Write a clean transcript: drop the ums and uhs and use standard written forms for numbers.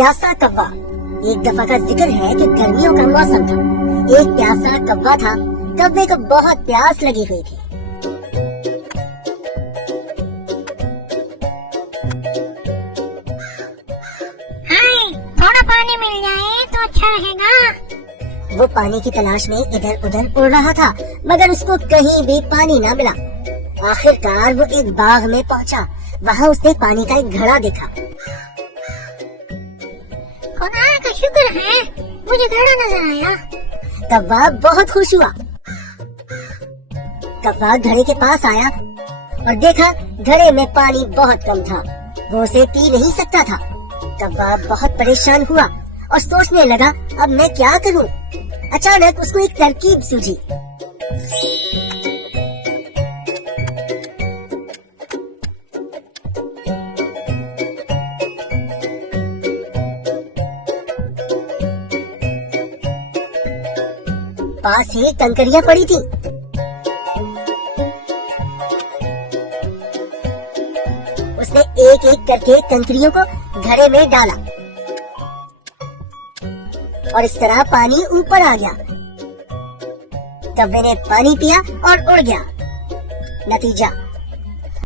प्यासा कौवा। एक दफा का जिक्र है कि गर्मियों का मौसम था। एक प्यासा कौवा था। कौवे को बहुत प्यास लगी हुई थी। हाय, थोड़ा पानी मिल जाए तो अच्छा रहेगा। वो पानी की तलाश में इधर उधर उड़ रहा था, मगर उसको कहीं भी पानी न मिला। आखिरकार वो एक बाग में पहुंचा। वहाँ उसने पानी का एक घड़ा देखा। खुदा का शुक्र है, मुझे घड़ा नजर आया। कौवा बहुत खुश हुआ। कौवा घड़े के पास आया और देखा घड़े में पानी बहुत कम था। वो उसे पी नहीं सकता था। कौवा बहुत परेशान हुआ और सोचने लगा, अब मैं क्या करूं? अचानक उसको एक तरकीब सूझी। पास ही कंकरियां पड़ी थी। उसने एक एक करके कंकरियों को घड़े में डाला और इस तरह पानी ऊपर आ गया। कौवे ने पानी पिया और उड़ गया। नतीजा